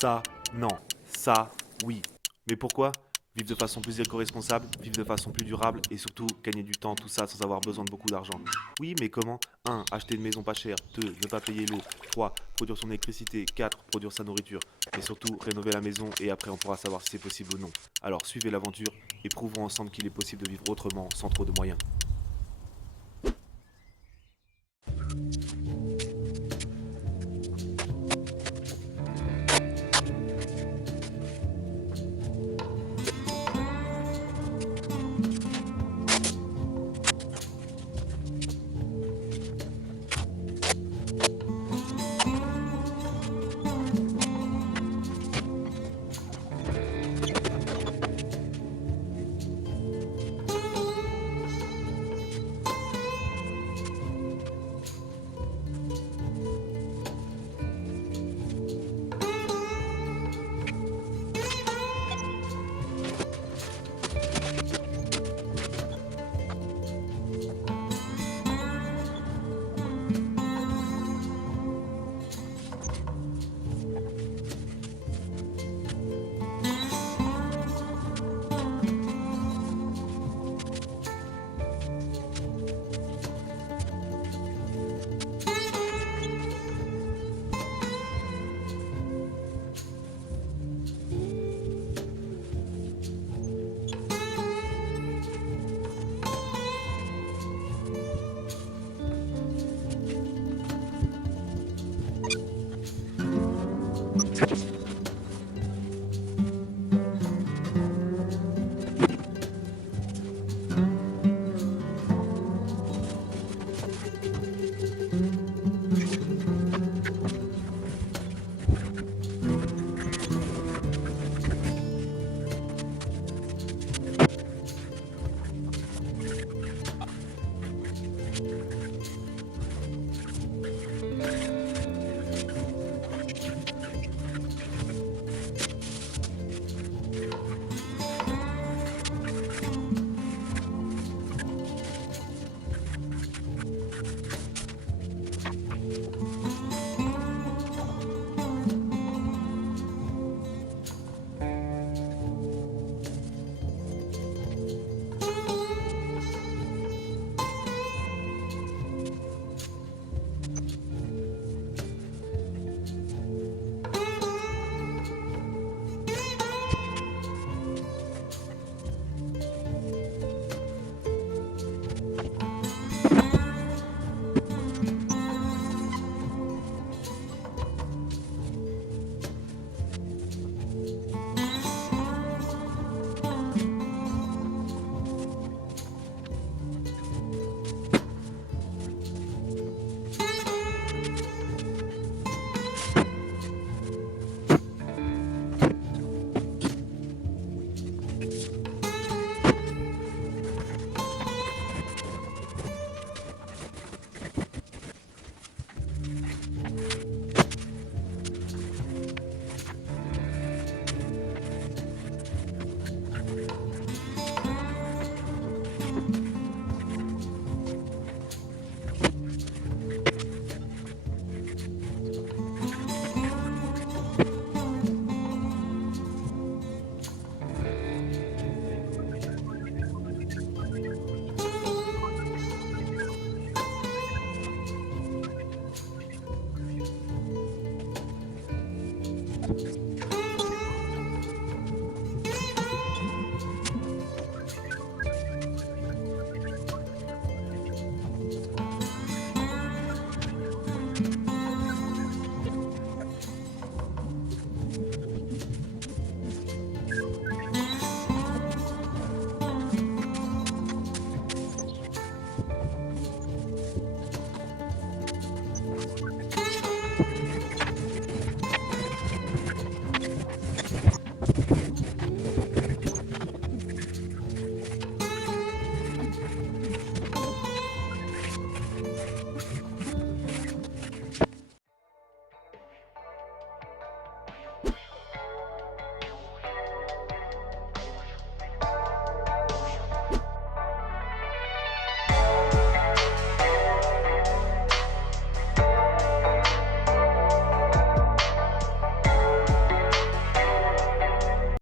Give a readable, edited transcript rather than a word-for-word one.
Ça, non. Ça, oui. Mais pourquoi? Vivre de façon plus éco-responsable, vivre de façon plus durable et surtout gagner du temps, tout ça sans avoir besoin de beaucoup d'argent. Oui, mais comment? 1. Acheter une maison pas chère. 2. Ne pas payer l'eau. 3. Produire son électricité. 4. Produire sa nourriture. Mais surtout, rénover la maison et après on pourra savoir si c'est possible ou non. Alors suivez l'aventure et prouvons ensemble qu'il est possible de vivre autrement sans trop de moyens.